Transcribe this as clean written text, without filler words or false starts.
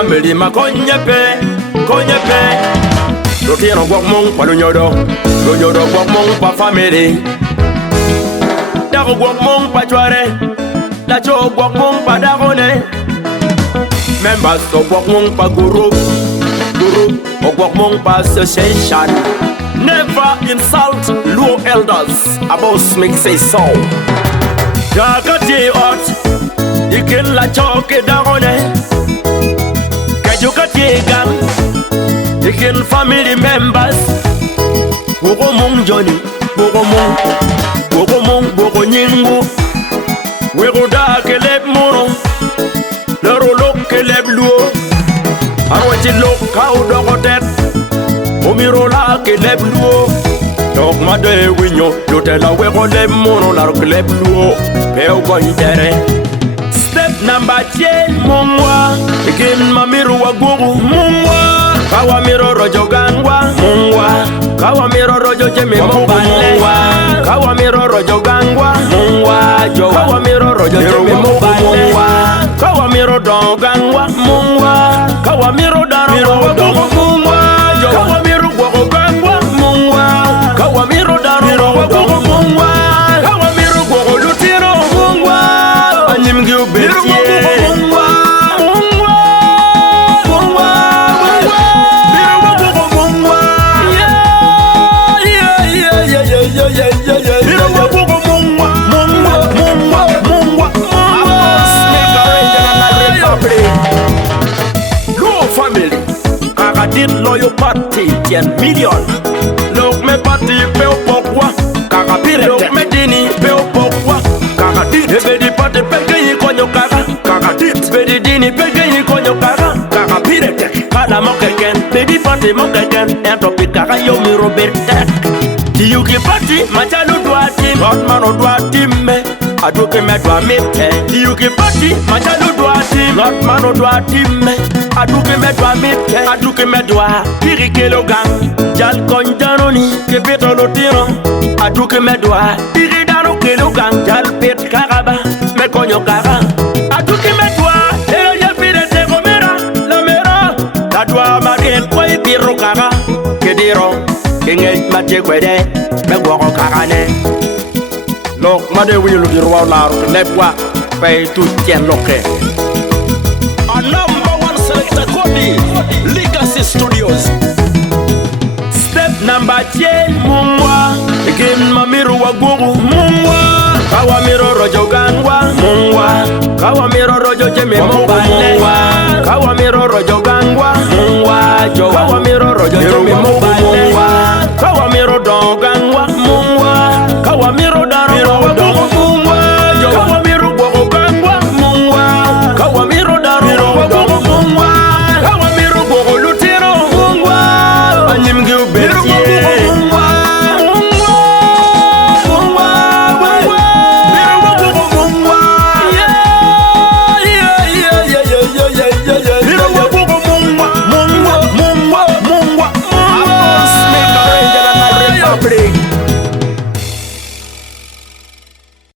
family ma konyepe. Lotino gwok mwung pa lunyodo gwok mwung pa family. Dago gwok mwung pa chware, dacho gwok mwung pa dagone. Members of gwok mwung pa group of gwok mwung pa association. Never insult low elders. A bosmic say so. Jakati ot, ikin la choke dagone. Kajukati gang, ikin family members. Gwoko mwung Johnny, gwoko nyingu. Wego da keleb mono, lero lok keleb luo. Arwachi lok kau dogotet, omiro la keleb luo. Dok made winyo, yotela wego leb mono laro keleb luo. Peo konjere. Step number 10, mungwa. Ikin mamiru wa gugu, mungwa. Kawa miro rojo gangwa, mungwa. Kawa miro rojo jeme mobile. Kawa miro rojo gangwa, mungwa. Kawa miro rojo jeme mobile. Kawa miro don gangwa, mungwa. Kawa miro daro mungwa. Kawa miro gwoko gangwa, mungwa. Kawa miro daro mungwa. Kawa miro gwoko lutiro, mungwa. Anyimgi ubetie. Loyal party 10 million. Look me party peo pokwa. Kaka pire. Look me dini peo pokwa. Kaka dit. Bedi party pege yi konyo kaka. Kaka dit. Bedi dini pege yi konyo kaka. Kaka pire tek. Kada mokeken. Bedi party mokeken. Entopi kaka yo mi Robert tek. Diyuki party machalu dua tim. Lotmano dua tim me. Aduke me dua mipte. Diyuki party machalu dua tim. Lotmano dua tim me. Aduke me dua mipte. Aduke me dua pirike lo gang. Jal konjanoni kepeto lo tiro. Aduke me dua piri dano ke lo gang. Jal pet karaba me konyo kara. Aduke me dua elo jal pire te komera la mera. La dua marien koi piro kara. Kediro kenge mate kwede me gwoko karane. Lok made wilu di ruwa laro lepwa pay tu tien loke. A number one secret.the Legacy Studios. Step number 10, mungwa. Ikin mamiru wa gugu, mungwa. Kawa miro rojo gangwa, mungwa. Kawa miro rojo jeme mobile.